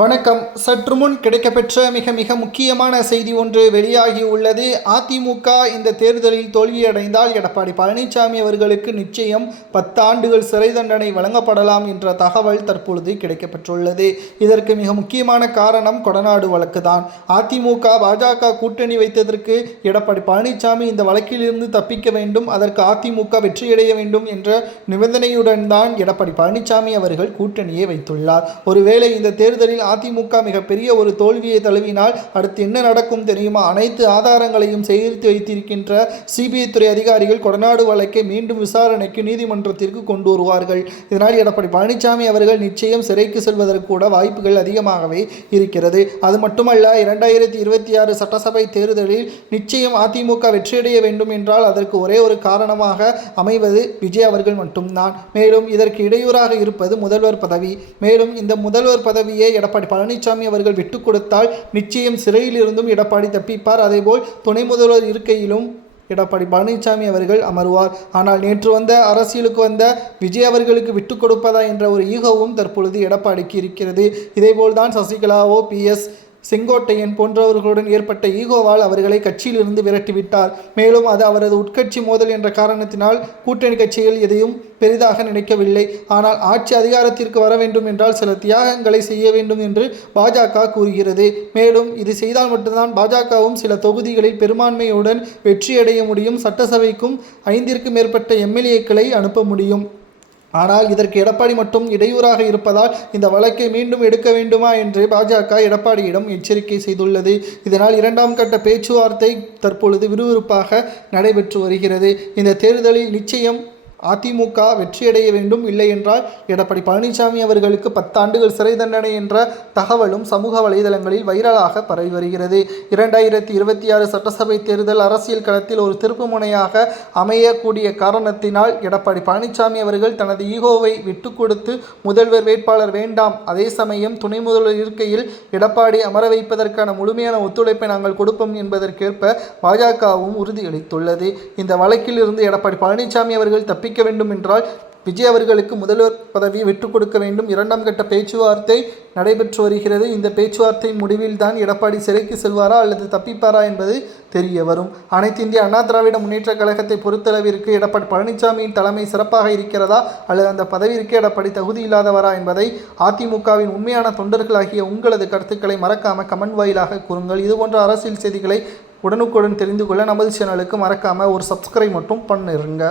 வணக்கம். சற்று முன் கிடைக்கப்பெற்ற மிக முக்கியமான செய்தி ஒன்று வெளியாகி உள்ளது. அதிமுக இந்த தேர்தலில் தோல்வியடைந்தால் எடப்பாடி பழனிசாமி அவர்களுக்கு நிச்சயம் 10 ஆண்டுகள் சிறை தண்டனை வழங்கப்படலாம் என்ற தகவல் தற்பொழுது கிடைக்கப்பெற்றுள்ளது. இதற்கு மிக முக்கியமான காரணம் கொடநாடு வழக்கு தான். அதிமுக பாஜக கூட்டணி வைத்ததற்கு எடப்பாடி பழனிசாமி இந்த வழக்கிலிருந்து தப்பிக்க வேண்டும், அதற்கு அதிமுக வெற்றியடைய வேண்டும் என்ற நிபந்தனையுடன் தான் எடப்பாடி பழனிசாமி அவர்கள் கூட்டணியை வைத்துள்ளார். ஒருவேளை இந்த தேர்தலில் அதிமுக மிகப்பெரிய ஒரு தோல்வியை தழுவினால் அடுத்து என்ன நடக்கும் தெரியுமா? அனைத்து ஆதாரங்களையும் சேகரித்து வைத்திருக்கின்ற சிபிஐ துறை அதிகாரிகள் கொடநாடு வழக்கை மீண்டும் விசாரணைக்கு நீதிமன்றத்திற்கு கொண்டு வருவார்கள். இதனால் எடப்பாடி பழனிசாமி அவர்கள் நிச்சயம் சிறைக்கு செல்வதற்கு கூட வாய்ப்புகள் அதிகமாகவே இருக்கிறது. அது மட்டுமல்ல, 2026 சட்டசபை தேர்தலில் நிச்சயம் அதிமுக வெற்றியடைய வேண்டும் என்றால் அதற்கு ஒரே ஒரு காரணமாக அமைவது விஜய் அவர்கள் மட்டும்தான். மேலும் இதற்கு இடையூறாக இருப்பது முதல்வர் பதவி. மேலும் இந்த முதல்வர் பதவியை எடப்பாடி பழனிசாமி அவர்கள் விட்டுக் கொடுத்தால் நிச்சயம் சிறையில் இருந்தும் எடப்பாடி தப்பிப்பார். அதேபோல் துணை முதல்வர் இருக்கையிலும் எடப்பாடி பழனிசாமி அவர்கள் அமர்வார். ஆனால் நேற்று அரசியலுக்கு வந்த விஜய் அவர்களுக்கு விட்டுக் கொடுப்பதா என்ற ஒரு ஈகோவும் தற்பொழுது எடப்பாடிக்கு இருக்கிறது. இதேபோல்தான் சசிகலா, OPS, செங்கோட்டையன் போன்றவர்களுடன் ஏற்பட்ட ஈகோவால் அவர்களை கட்சியிலிருந்து விரட்டிவிட்டார். மேலும் அது அவரது உட்கட்சி மோதல் என்ற காரணத்தினால் கூட்டணி கட்சிகள் எதையும் பெரிதாக நினைக்கவில்லை. ஆனால் ஆட்சி அதிகாரத்திற்கு வர வேண்டும் என்றால் சில தியாகங்களை செய்ய வேண்டும் என்று பாஜக கூறுகிறது. மேலும் இது செய்தால் மட்டும்தான் பாஜகவும் சில தொகுதிகளில் பெரும்பான்மையுடன் வெற்றியடைய முடியும். சட்டசபைக்கும் 5க்கும் மேற்பட்ட MLAக்களை அனுப்ப முடியும். ஆனால் இதற்கு எடப்பாடி மட்டும் இடையூறாக இருப்பதால் இந்த வழக்கை மீண்டும் எடுக்க வேண்டுமா என்று பாஜக எடப்பாடியிடம் எச்சரிக்கை செய்துள்ளது. இதனால் 2ஆம் கட்ட பேச்சுவார்த்தை தற்பொழுது விறுவிறுப்பாக நடைபெற்று வருகிறது. இந்த தேர்தலில் நிச்சயம் அதிமுக வெற்றியடைய வேண்டும், இல்லை என்றால் எடப்பாடி பழனிசாமி அவர்களுக்கு 10 ஆண்டுகள் சிறை தண்டனை என்ற தகவலும் சமூக வலைதளங்களில் வைரலாக பரவி வருகிறது. 2026 சட்டசபை தேர்தல் அரசியல் களத்தில் ஒரு திருப்பு முனையாக அமையக்கூடிய காரணத்தினால் எடப்பாடி பழனிசாமி அவர்கள் தனது ஈகோவை விட்டு கொடுத்து முதல்வர் வேட்பாளர் வேண்டாம், அதே சமயம் துணை முதல்வர் இருக்கையில் எடப்பாடி அமர வைப்பதற்கான முழுமையான ஒத்துழைப்பை நாங்கள் கொடுப்போம் என்பதற்கேற்ப பாஜகவும் உறுதியளித்துள்ளது. இந்த வழக்கில் இருந்து எடப்பாடி பழனிசாமி அவர்கள் தப்பிக்க வேண்டும் என்றால் விஜய் அவர்களுக்கு முதல்வர் பதவியை விட்டுக் கொடுக்க வேண்டும். 2ஆம் கட்ட பேச்சுவார்த்தை நடைபெற்று வருகிறது. இந்த பேச்சுவார்த்தை முடிவில் தான் எடப்பாடி சிறைக்கு செல்வாரா அல்லது தப்பிப்பாரா என்பது தெரிய வரும். அனைத்து இந்திய அண்ணா திராவிட முன்னேற்ற கழகத்தை பொறுத்தளவிற்கு எடப்பாடி பழனிசாமியின் தலைமை சிறப்பாக இருக்கிறதா அல்லது அந்த பதவிக்கு எடப்பாடி தகுதி இல்லாதவரா என்பதை அதிமுகவின் உண்மையான தொண்டர்களாகிய உங்களது கருத்துக்களை மறக்காம கமெண்ட் வாயிலாக கூறுங்கள். இதுபோன்ற அரசியல் செய்திகளை உடனுக்குடன் தெரிந்து கொள்ள நமது சேனலுக்கு மறக்காம ஒரு சப்ஸ்கிரைப் மட்டும் பண்ணிருங்க.